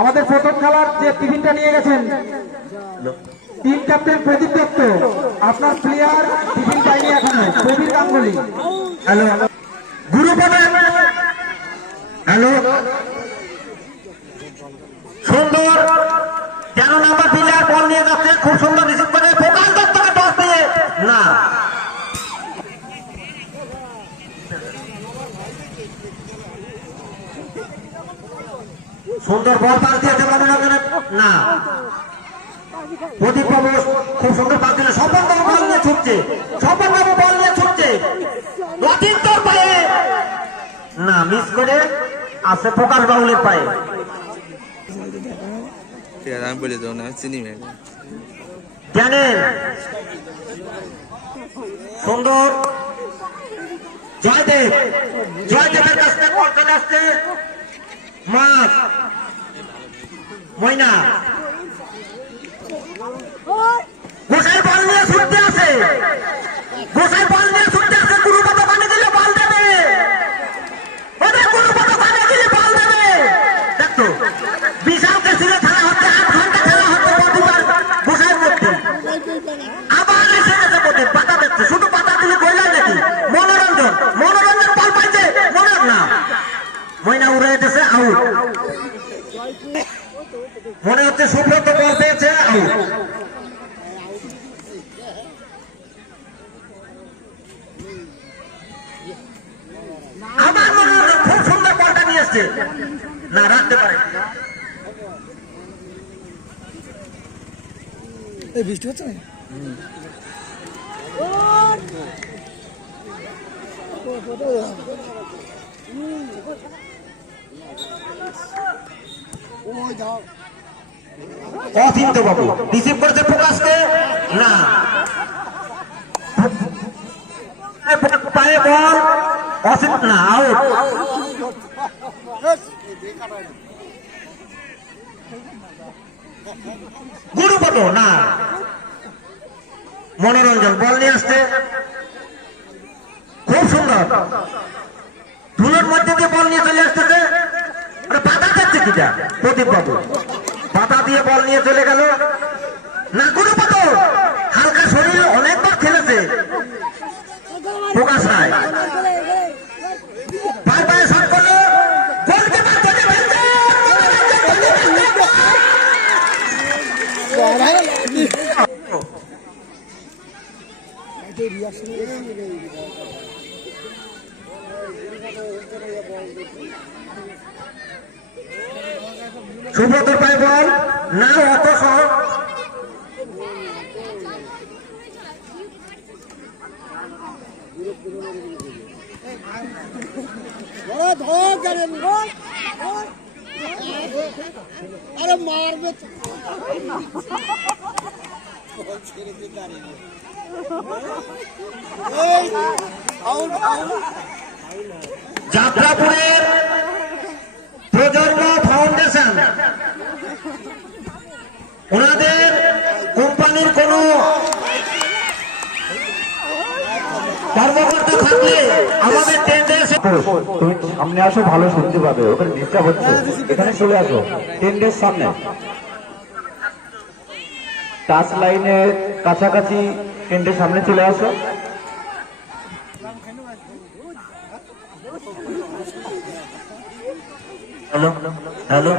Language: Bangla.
আমাদের প্রথম খেলার যে টিফিনটা নিয়ে গেছেন টিম ক্যাপ্টেন প্রদীপ দত্ত আপনার প্লেয়ার টিফিন পাইনি এখনও। প্রবীর গাঙ্গুলি। হ্যালো গুরু হ্যালো সুন্দর। কেন নাম্বার প্লেয়ার বল নিয়ে যাচ্ছে? খুব সুন্দর রিসিভ করে। ফোকাস দত্তকে টস দিয়ে। না। সুন্দর বল পাস দিয়েছে মনোরঞ্জনের না। প্রদীপ বাবু খুব সুন্দর পাস দিলে। স্বপন বাবু বল নিয়ে ছুটছে। স্বপন বাবু বল নিয়ে ছুটছে। পায়ে। না মিস করে আছে প্রকাশ বাবুলের পায়ে। ঠিক আছে আমি বলে দেবো না আমি চিনি জ্ঞানের সুন্দর। জয়দেব জয়দেবের কাছ থেকে বল চলে আসছে। মাছ। ময়না গোসাই বল নিয়ে ছুটতে আছে গোসাই বল নিয়ে ছুটতে আছে গুরুপদ পানি দিলে বল দেবে। ওদের গুরুপদ পানি দিলে বল দেবে। দেখতো বিশাল কেসিলে খেলা হচ্ছে, আট ঘণ্টা খেলা হচ্ছে প্রতিবার গোসাইয়ের মধ্যে। আবার এসে গেছে প্রদীপ পাতা দেখছে, শুধু পাতা দিলে কইলাই নাকি? মনোরঞ্জন মনোরঞ্জন বল পাইছে মনে না। ময়না উড়ে যেতেছে আউট মনে হচ্ছে সুব্রত বল পেয়েছে। আউট আমার মনে হলো খুব সুন্দর বলটা নিয়ে এসছে। না রাখতে পারে। এই বৃষ্টি হচ্ছে না অচিন্ত রিসিভ করেছে প্রকাশকে না। পায়ে বল অচিন্ত না আউট না। মনোরঞ্জন, বল নিয়ে আসছে। খুব সুন্দর। ধুলোর মধ্যে দিয়ে বল নিয়ে চলে আসতেছে। কিটা প্রদীপ বাবু বাধা দিয়ে বল নিয়ে চলে গেল। না গুরুপদ হালকা শরীর অনেকবার খেলেছে। প্রকাশ রায় সুব্রতর পায়ে বল না অত সহজ। আরে মারবে যাত্রাপুরের ওনাদের কোম্পানির কোন কর্মকর্তা থাকলে আমাদের তুমি সামনে আসো ভালো শুনতে পাবে। ওখানে ডিস্টার্ব হচ্ছে। এখানে চলে আসো। টেন্ডের সামনে। টাচ লাইনের কাছাকাছি টেন্ডের সামনে চলে আসো। হ্যালো। হ্যালো?